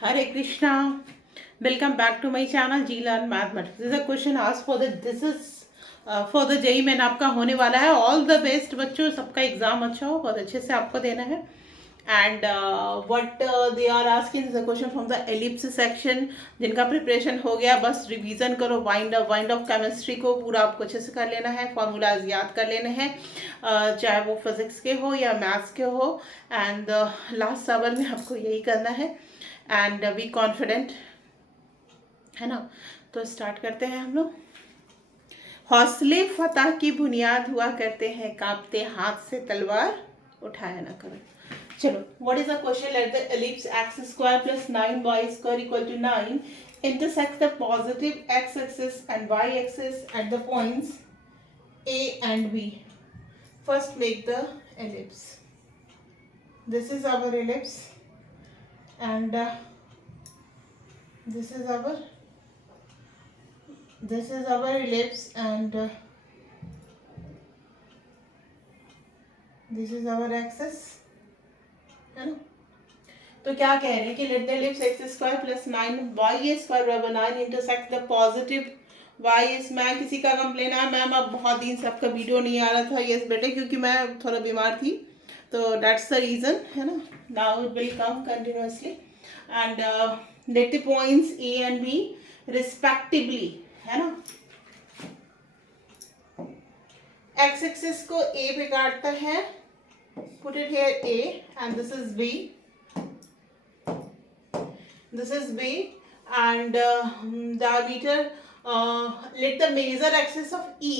Hare Krishna. Welcome back to my channel G Learn Mathematics. This is a question asked for the this is for the JEE main आपका होने वाला है. All the best बच्चों, सबका exam अच्छा हो, बहुत अच्छे से आपको देना है. And what they are asking is a question from the ellipse section. जिनका प्रिपरेशन हो गया बस रिवीजन करो. वाइंड ऑफ केमिस्ट्री को पूरा आपको अच्छे से कर लेना है. फार्मूलाज याद कर लेने हैं, चाहे वो फिजिक्स के हो या मैथ्स के हो. एंड लास्ट आवर में आपको यही करना है एंड बी कॉन्फिडेंट, है ना. तो स्टार्ट करते हैं हम लोग. हौसले फतह की बुनियाद हुआ करते हैं, कांपते हाथ से तलवार उठाया ना करो. चलो, what is the question. Let the ellipse x square plus 9y square equal to 9 intersect the positive x axis and y axis at the points a and b. First make the ellipse. This is our ellipse and this is our ellipse and this is our axis, है ना. तो क्या कह रहे हैं कि late the ellipse x square plus 9y square बराबर 9 intersect the positive y इस. मैं किसी का कंप्लेन आया मैम अब बहुत दिन से आपका वीडियो नहीं आ रहा था. यस बेटे, क्योंकि मैं थोड़ा बीमार थी, तो दैट्स द रीज़न, है ना. Now it will come continuously and let the points a and b respectively, है ना. एक्स एक्सिस को a पे काटता है, put it here a and this is b. This is b and diameter, let the major axis of E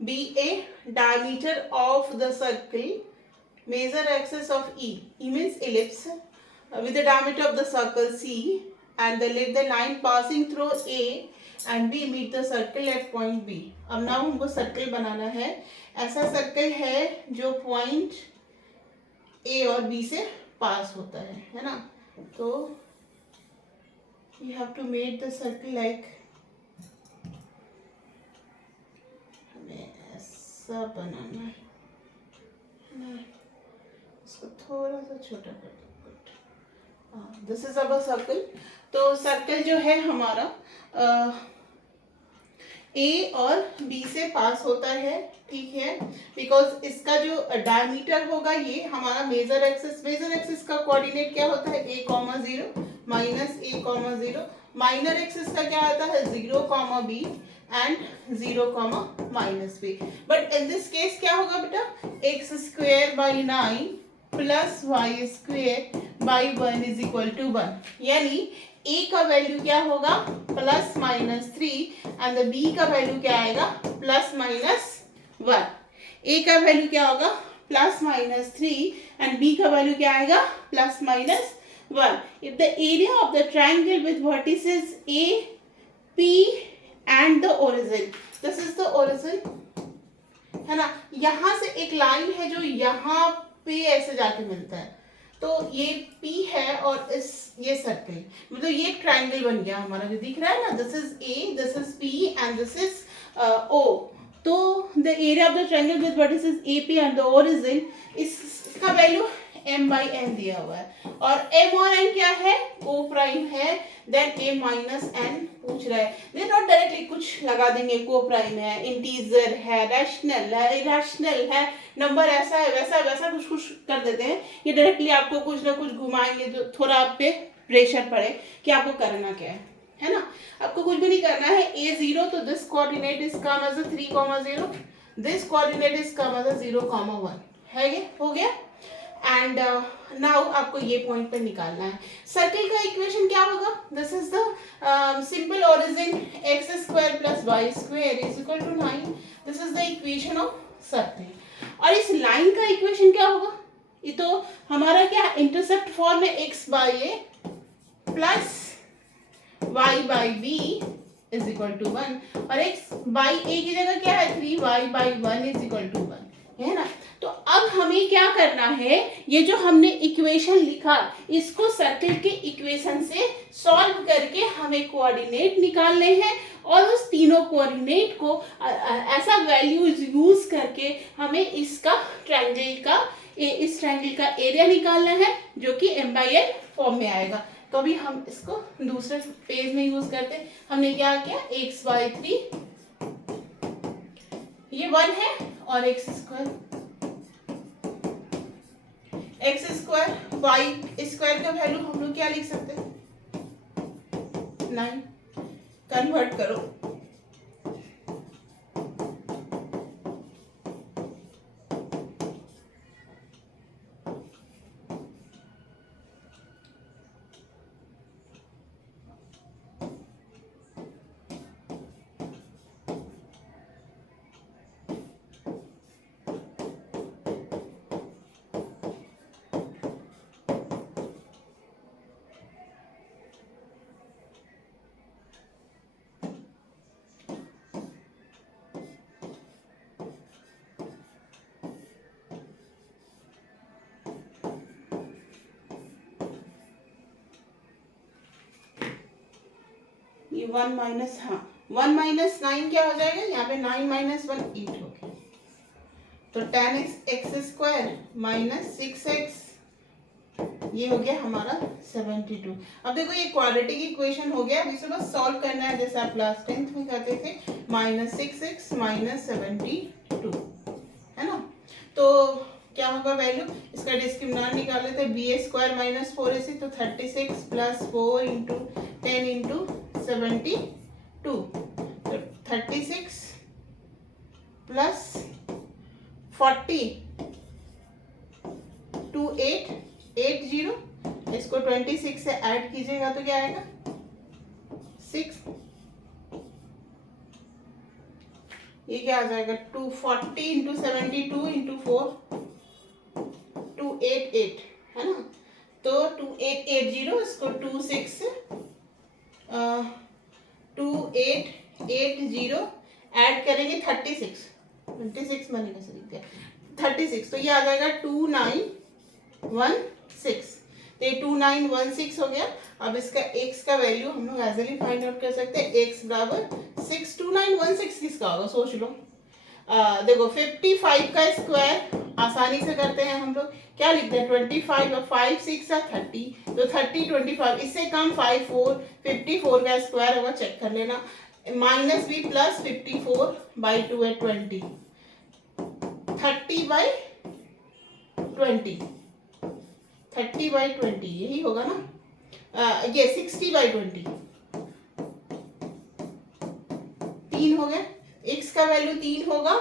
be a diameter of the circle. Major axis of E means ellipse with the diameter of the circle C, and let the line passing through A and B meet the circle at point B. अब now हमको circle बनाना है. ऐसा circle है जो point A और B से पास होता है ना. तो you have to make the circle like, हमें ऐसा बनाना है ना. इसको थोड़ा सा छोटा कर दो. This is our circle. तो सर्कल जो है हमारा ए और बी से पास होता है, ठीक है. बिकॉज इसका जो डायमीटर होगा ये हमारा मेजर एक्सिस का कोऑर्डिनेट क्या होता है, a, 0 minus a, 0. Minor axis का क्या आता है, 0, b and 0, minus b. But in this case क्या होगा बेटा, x square by 9 plus y square by 1 is equal to 1. यानी a का वैल्यू क्या होगा, प्लस माइनस 3 एंड b का वैल्यू क्या आएगा, प्लस माइनस 1. a का वैल्यू क्या होगा, प्लस माइनस 3 एंड b का वैल्यू क्या आएगा, plus minus 1. If the area of the triangle with vertices A, P and the origin, this is the origin, है ना. यहाँ से एक लाइन है जो यहाँ पे ऐसे जाके मिलता है, तो ये P है और इस ये सर्कल, मतलब ये एक ट्राइंगल बन गया हमारा जो दिख रहा है ना. This is A, this is P and this is O. तो the area of the triangle with vertices A, P and the origin, इसका वैल्यू m बाई n दिया हुआ है. और m और n क्या है, O प्राइम है. देन a माइनस n पूछ रहा है. दे नॉट डायरेक्टली कुछ लगा देंगे, को प्राइम है, इंटीजर है, रैशनल है, इरेशनल है, नंबर ऐसा है वैसा कुछ कर देते हैं. ये डायरेक्टली आपको कुछ ना कुछ घुमाएंगे तो थोड़ा आप पे प्रेशर पड़े कि आपको करना क्या है ना. आपको कुछ भी नहीं करना है. a 0, तो this coordinate is come as 3, 0. This coordinate is come as 0, 1 है. ये हो गया. एंड नाउ आपको ये पॉइंट पर निकालना है. सर्कल का इक्वेशन क्या होगा, this is the simple origin x square plus y square is equal to 9. This is the equation of circle. और इस लाइन का इक्वेशन क्या होगा, ये तो हमारा क्या इंटरसेप्ट फॉर्म है, x by a plus y by b is equal to 1. और एक्स बाई ए की जगह क्या है, 3y by 1 is equal to 1, है ना. तो अब हमें क्या करना है, ये जो हमने इक्वेशन लिखा इसको सर्कल के इक्वेशन से सॉल्व करके हमें कोऑर्डिनेट निकालने हैं. और उस तीनों कोऑर्डिनेट को ऐसा वैल्यूज यूज करके हमें इसका ट्रायंगल का इस ट्रायंगल का एरिया निकालना है जो कि m/n फॉर्म में आएगा. तो अभी हम इसको दूसरे पेज में यूज करते हैं। हमने क्या किया, x/3 ये 1 है और x स्क्वायर y स्क्वायर का वैल्यू हम लोग क्या लिख सकते हैं, 9। कन्वर्ट करो, ये 1 माइनस, हाँ 1 माइनस 9 क्या हो जाएगा, यहाँ पे 9 माइनस 1 8 हो गया, तो 10x x square minus 6x ये हो गया हमारा 72। अब देखो ये क्वाड्रेटिक इक्वेशन हो गया, अब इसे बस सॉल्व करना है जैसे आप क्लास 10th में करते थे, -6x माइनस 72 है ना। तो क्या होगा वैल्यू, इसका डिस्क्रिमिनेंट निकाल लेते हैं, बी स्क्वायर माइनस 4ac, तो 36 प्लस 4 इंटू 10 इंटू 72, तो 36 प्लस 40 2 8 80, इसको 26 से ऐड कीजिएगा तो क्या आएगा 6, ये क्या आ जाएगा 240 इंटू 72 इंटू 4 288 है ना, तो 2880, इसको 2880 ऐड करेंगे 26 मैंने कैसे लिख दिया 36, तो ये आ जाएगा 2916, तो ये 2916 हो गया। अब इसका x का वैल्यू हम लोग इजीली फाइंड आउट कर सकते हैं, x बराबर 6, 2916 किसका होगा सोच लो। देखो 55 का स्क्वायर आसानी से करते हैं हम लोग, क्या लिखते हैं 25 और 5 6 या 30, तो 30 25, इससे कम 5 4 54 का स्क्वायर होगा, चेक कर लेना, माइनस भी प्लस 54/2 है 20, 30/20 30/20 यही होगा ना, ये 60/20 3 हो गया, x का वैल्यू 3 होगा,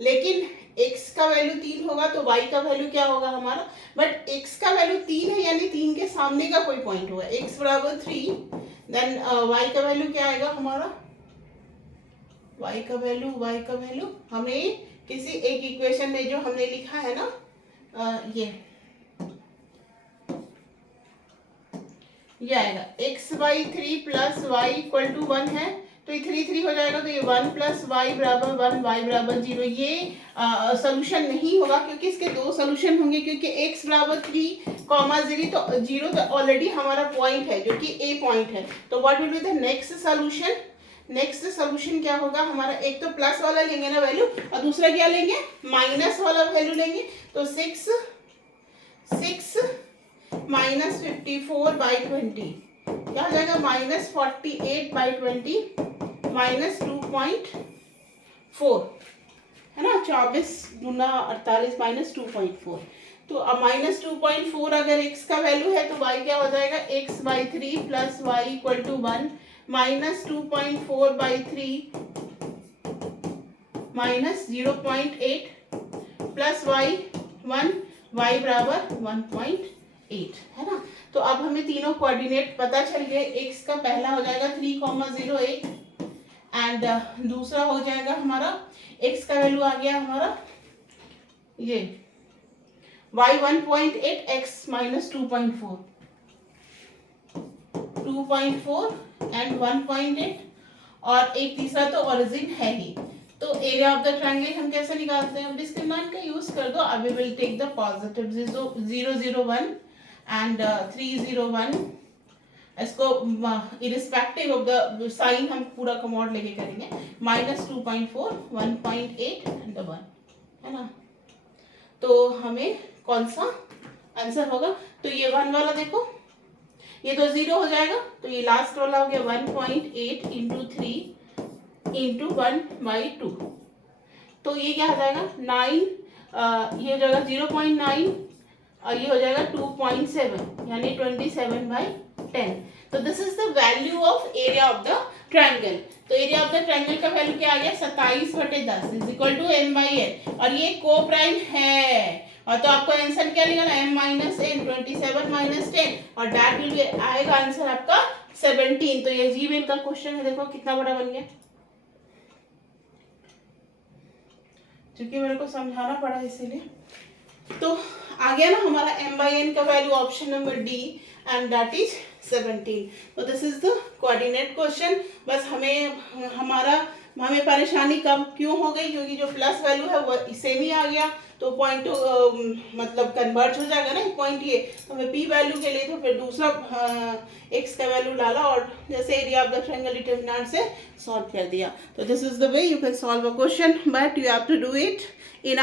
लेकिन x का वैल्यू 3 होगा तो y का वैल्यू क्या होगा हमारा, बट x का वैल्यू 3 है यानी 3 के सामने का कोई पॉइंट होगा, x बराबर 3, देन y का वैल्यू क्या आएगा हमारा, y का वैल्यू हमें किसी एक इक्वेशन में जो हमने लिखा है ना, ये आएगा x/3 plus y equal to 1 है, तो ये 3 3 हो जाएगा, तो ये 1 प्लस वाई बराबर 1 y बराबर 0, ये सोल्यूशन नहीं होगा क्योंकि इसके दो सोल्यूशन होंगे, क्योंकि x बराबर 3, 0 तो ऑलरेडी हमारा पॉइंट है जो कि a पॉइंट है, तो what will be the next solution, next solution क्या होगा हमारा, एक तो प्लस वाला लेंगे ना वैल्यू और दूसरा क्या लेंगे माइनस वाला वैल्यू लेंगे, तो 6 माइनस 54/20 क्या हो जाएगा, -48/20 माइनस 2.4 है ना, 24 गुना 48 माइनस 2.4, तो अब माइनस 2.4 अगर x का वैल्यू है तो y क्या हो जाएगा, x/3 plus y equal to 1 minus 2.4/3 minus 0.8 plus y 1 y बराबर 1.8 है ना। तो अब हमें तीनों कोऑर्डिनेट पता चल गए, x का पहला हो जाएगा 3,08 एंड दूसरा हो जाएगा हमारा x का वैल्यू आ गया हमारा ये y 1.8 x माइनस 2.4 एंड 1.8 और एक तीसरा तो ओरिजिन है ही। तो एरिया ऑफ द ट्रायंगल हम कैसे निकालते हैं, डिस्क्रिमिनेंट का यूज कर दो, अब we will take the positive 001 and 301, इसको इरिस्पेक्टिव ऑफ द साइन हम पूरा कमोड लेके करेंगे, -2.4 1.8 एंड 1 है ना। तो हमें कौन सा आंसर होगा, तो ये 1 वाला देखो, ये तो 0 हो जाएगा, तो ये लास्ट वाला हो गया 1.8 इंटू 3 इंटू 1/2, तो ये क्या हो जाएगा 9, ये हो जाएगा 0.9 और ये हो जाएगा 2.7 यानी 27/10। तो this is the value of area of the triangle. तो एरिया ऑफ द ट्रायंगल का वैल्यू क्या आ गया 27/10 इज इक्वल टू m/n, और ये को प्राइम है, और तो आपको आंसर क्या निकला m माइनस n, 27 माइनस 10, और दैट विल बी आएगा आंसर आपका 17। तो ये जीमेल का क्वेश्चन है, देखो कितना बड़ा बन गया, क्योंकि मेरे को समझाना पड़ा इसीलिए। तो आ गया ना हमारा m/n का value option number D, and that is 17। तो this is the coordinate question. बस हमें परेशानी कब क्यों हो गई, क्योंकि जो प्लस वैल्यू है वो सेम ही आ गया, तो पॉइंट मतलब कन्वर्ज हो जाएगा ना पॉइंट ये, तो हमें पी वैल्यू के लिए तो फिर दूसरा एक्स का वैल्यू डाला और जैसे area of the triangle determinant से सॉल्व कर दिया। तो this is the way you can solve a question, but you have to do it in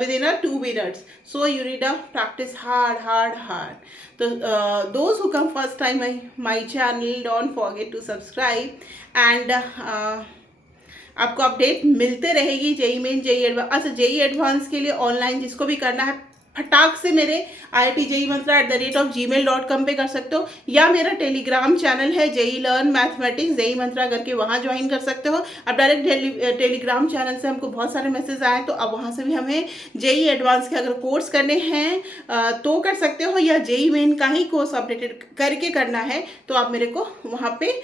within 2 minutes, so you need to practice hard. So those who come first time my channel, don't forget to subscribe, and आपको update मिलते रहेगी JEE main JEE advance. अच्छा, JEE advance के लिए online जिसको भी करना है फटाक से मेरे IITJEEmantra@gmail.com पे कर सकते हो, या मेरा टेलीग्राम चैनल है जेई लर्न मैथमेटिक्स जेई मंत्रा करके, वहाँ ज्वाइन कर सकते हो। अब डायरेक्ट टेलीग्राम चैनल से हमको बहुत सारे मैसेज आए, तो अब वहाँ से भी हमें जेई एडवांस के अगर कोर्स करने हैं तो कर सकते हो, या जेई मेन का ही कोर्स अपडेटेड करके करना है तो आप मेरे को वहाँ पे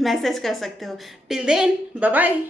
मैसेज कर सकते हो। Till then bye bye.